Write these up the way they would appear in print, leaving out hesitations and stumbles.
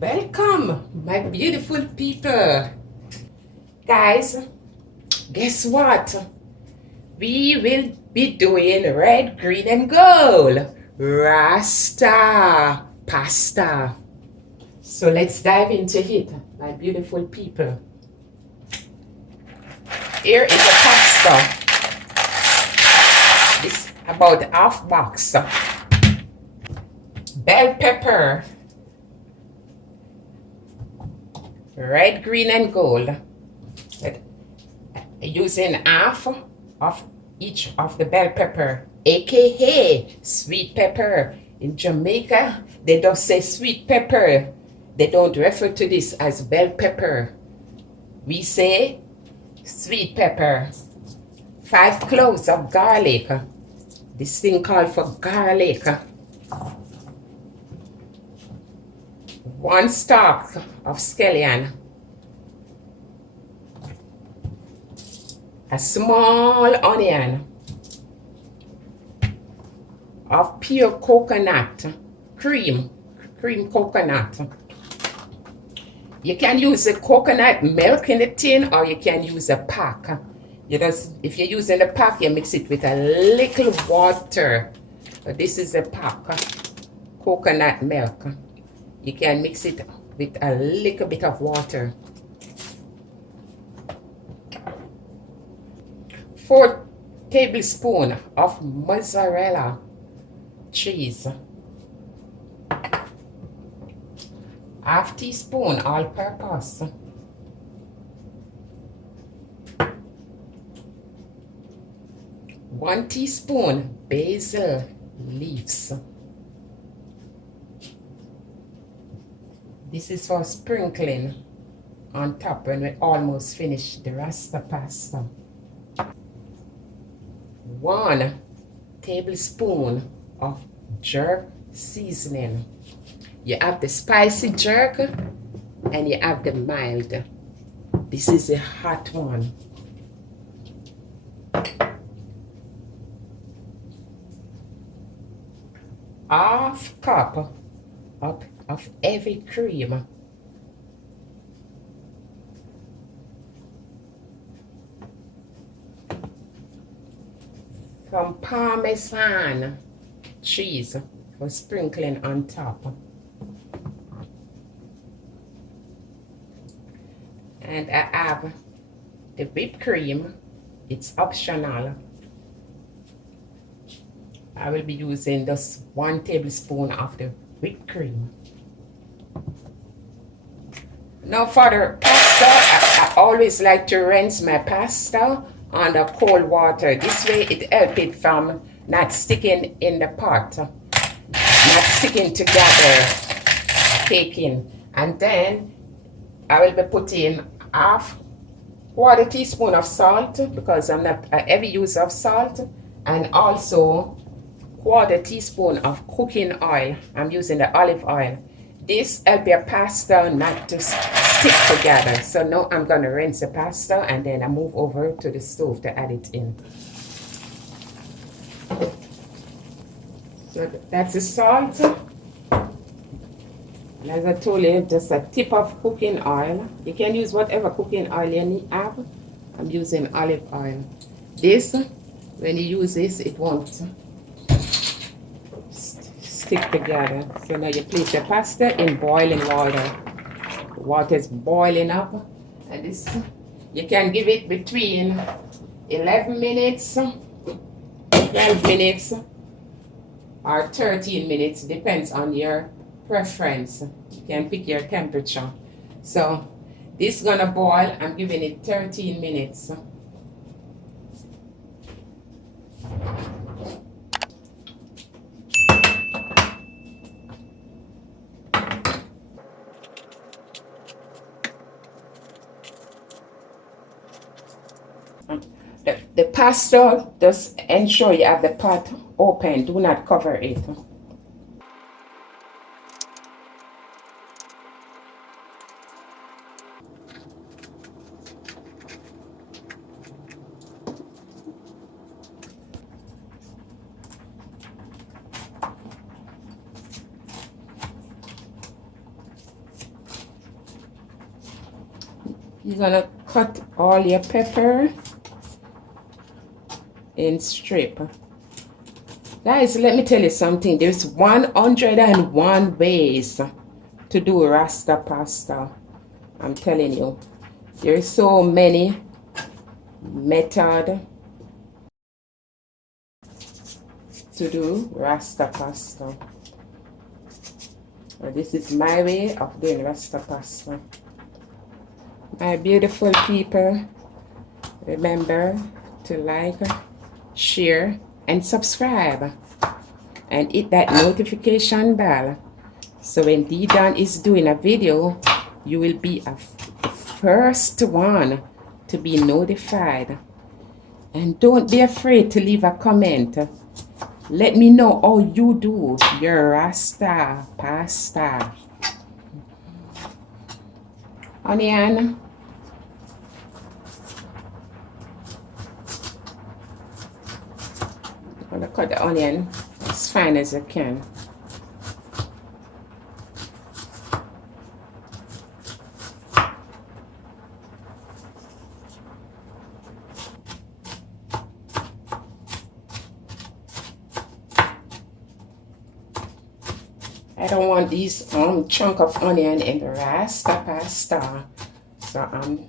Welcome, my beautiful people. Guys, guess what? We will be doing red, green, and gold Rasta pasta. So let's dive into it, my beautiful people. Here is the pasta. It's about half box. Bell pepper. Red, green, and gold. Using half of each of the bell pepper, aka sweet pepper. In Jamaica, they don't say sweet pepper. They don't refer to this as bell pepper. We say sweet pepper. 5 cloves of garlic. This thing called for garlic. 1 stalk of scallion, a small onion of pure coconut, cream coconut. You can use the coconut milk in the tin, or you can use a pack. If you're using a pack, you mix it with a little water. This is a pack, coconut milk. You can mix it with a little bit of water. 4 tablespoons of mozzarella cheese. 1/2 teaspoon all-purpose. 1 teaspoon basil leaves. This is for sprinkling on top when we almost finish the Rasta pasta. 1 tablespoon of jerk seasoning. You have the spicy jerk and you have the mild. This is a hot one. Half cup of heavy cream. Some Parmesan cheese for sprinkling on top. And I have the whipped cream. It's optional. I will be using just 1 tablespoon of the whipped cream. Now for the pasta, I always like to rinse my pasta under cold water. This way it helps it from not sticking in the pot, not sticking together, caking. And then I will be putting 1/4 teaspoon of salt, because I'm not a heavy user of salt, and also 1/4 teaspoon of cooking oil. I'm using the olive oil. This helps your pasta not to stick together. So now I'm going to rinse the pasta and then I move over to the stove to add it in. So that's the salt. And as I told you, just a tip of cooking oil. You can use whatever cooking oil you have. I'm using olive oil. This, when you use this, it won't stick together. So now you place your pasta in boiling water. The water is boiling up, and this you can give it between 11 minutes, 12 minutes, or 13 minutes, depends on your preference. You can pick your temperature. So this is gonna boil. I'm giving it 13 minutes. The pasta, just ensure you have the pot open. Do not cover it. You're gonna cut all your pepper in strip. Guys, let me tell you something. There's 101 ways to do Rasta pasta. I'm telling you. There's so many methods to do Rasta pasta. This is my way of doing Rasta pasta. My beautiful people, remember to like, share, and subscribe. And hit that notification bell. So when D-Don is doing a video, you will be the first one to be notified. And don't be afraid to leave a comment. Let me know how you do your Rasta pasta. Onion. I'm gonna cut the onion as fine as I can. I don't want these chunk of onion in the Rasta pasta, so I'm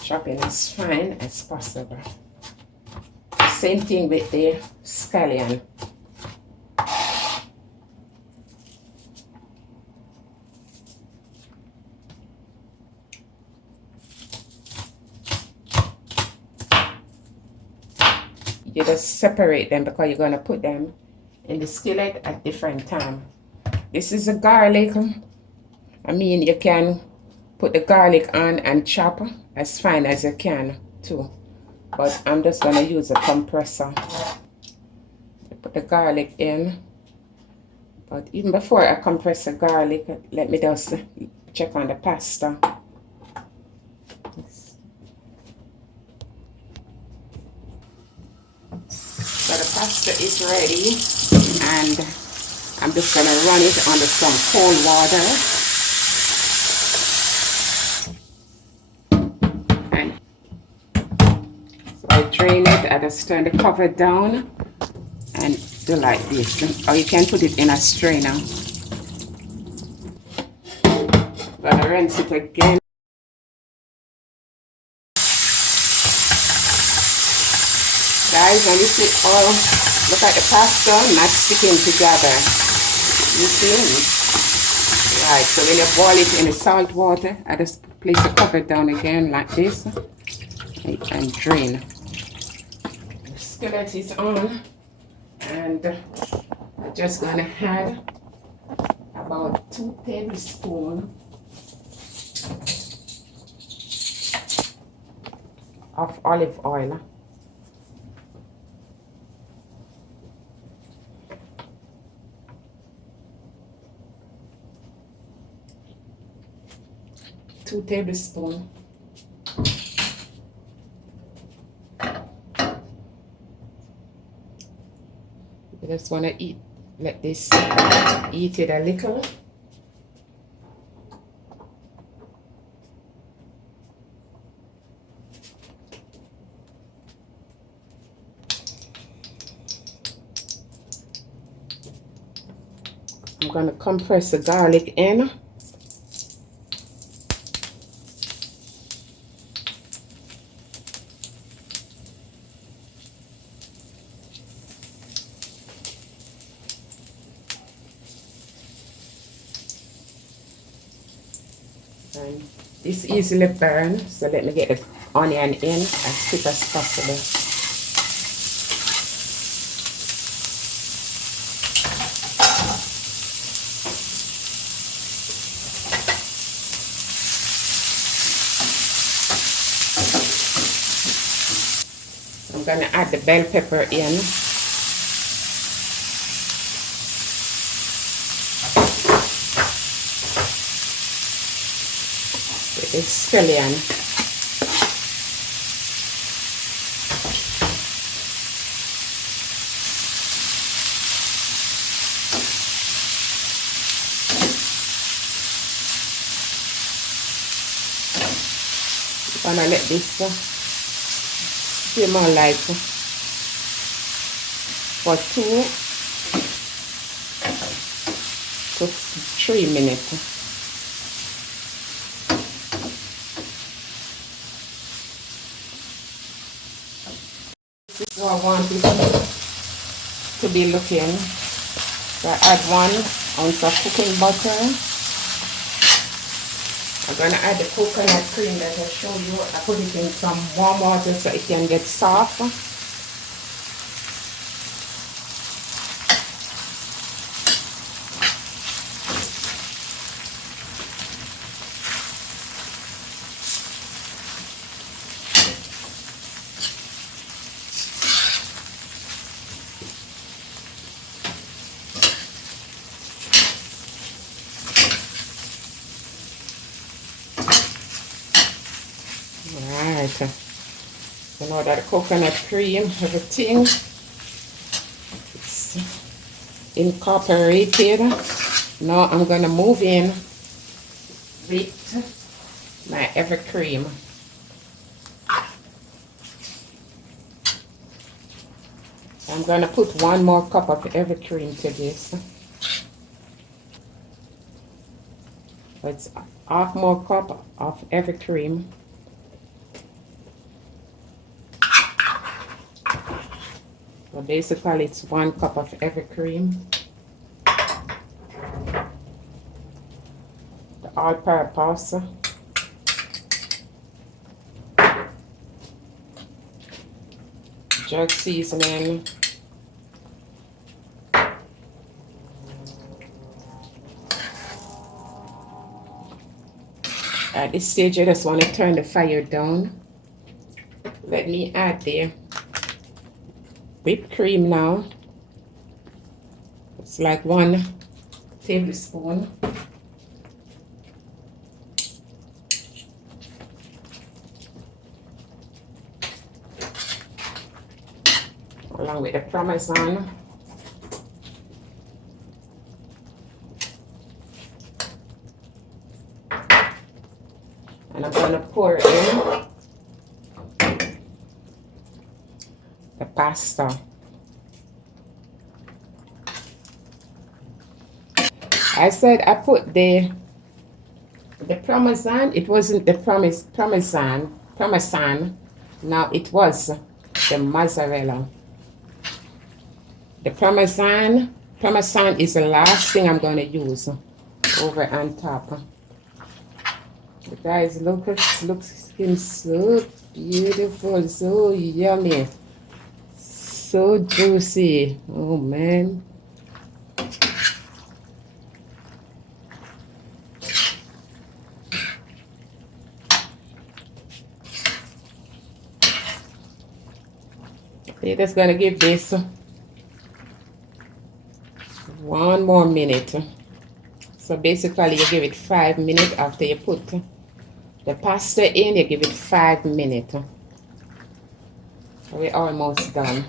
chopping as fine as possible. Same thing with the scallion. You just separate them because you're going to put them in the skillet at different time. This is a garlic. I mean, you can put the garlic on and chop as fine as you can too. But I'm just going to use a compressor. Put the garlic in. But even before I compress the garlic, let me just check on the pasta. So the pasta is ready, and I'm just going to run it under some cold water. And so I drain it, I just turn the cover down and do like this. Or you can put it in a strainer. I'm going to rinse it again. Guys, and you see, look at the pasta not sticking together. You see? Right, so when you boil it in the salt water, I just place the cover down again like this and drain. The skillet is on, and I'm just gonna add about 2 tablespoons of olive oil. Two tablespoons. You just want to let this eat it a little. I'm going to compress the garlic in. And this easily burns, so let me get the onion in as quick as possible. I'm going to add the bell pepper in. It's Scallion. Gonna let this simmer like for 2 to 3 minutes. This is what I want it to be looking. So I add 1 ounce of cooking butter. I'm gonna add the coconut cream that I showed you. I put it in some warm water so it can get soft. Alright, so now that the coconut cream, everything is incorporated, now I'm going to move in with my heavy cream. I'm going to put 1 more cup of heavy cream to this. It's half more cup of heavy cream. So basically it's 1 cup of heavy cream. The all-purpose. Jug seasoning. At this stage I just want to turn the fire down. Let me add the whipped cream now. It's like 1 tablespoon. Along with the Parmesan. And I'm going to pour in the pasta. I said I put the Parmesan. It wasn't the Parmesan. Now it was the mozzarella. The Parmesan is the last thing I'm going to use over on top. The guys, look, it looks so beautiful, so yummy, so juicy. Oh man. We're just gonna give this 1 more minute. So basically you give it 5 minutes after you put the pasta in, you give it 5 minutes. We're almost done.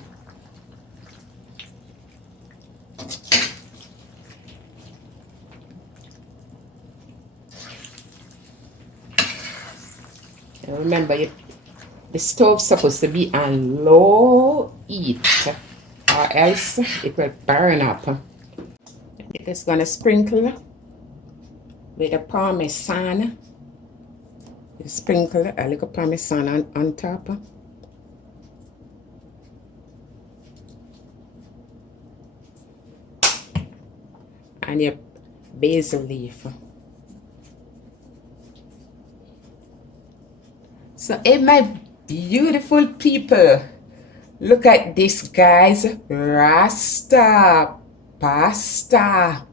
And remember, the stove's supposed to be on low heat, or else it will burn up. You're just gonna sprinkle with the Parmesan. You sprinkle a little Parmesan on top. And your basil leaf. So, hey, my beautiful people, look at this, guys. Rasta pasta.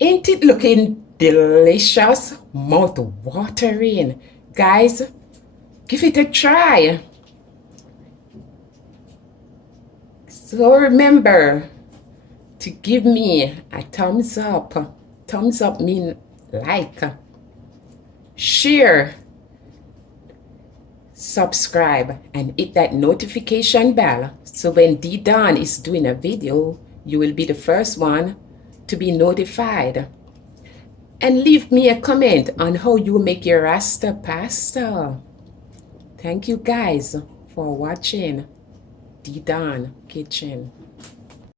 Ain't it looking delicious? Mouth watering. Guys, give it a try. So remember to give me a thumbs up. Thumbs up mean like, share, subscribe, and hit that notification bell so when D Dawn is doing a video, you will be the first one to be notified. And leave me a comment on how you make your Rasta pasta. Thank you guys for watching the Dawn Kitchen.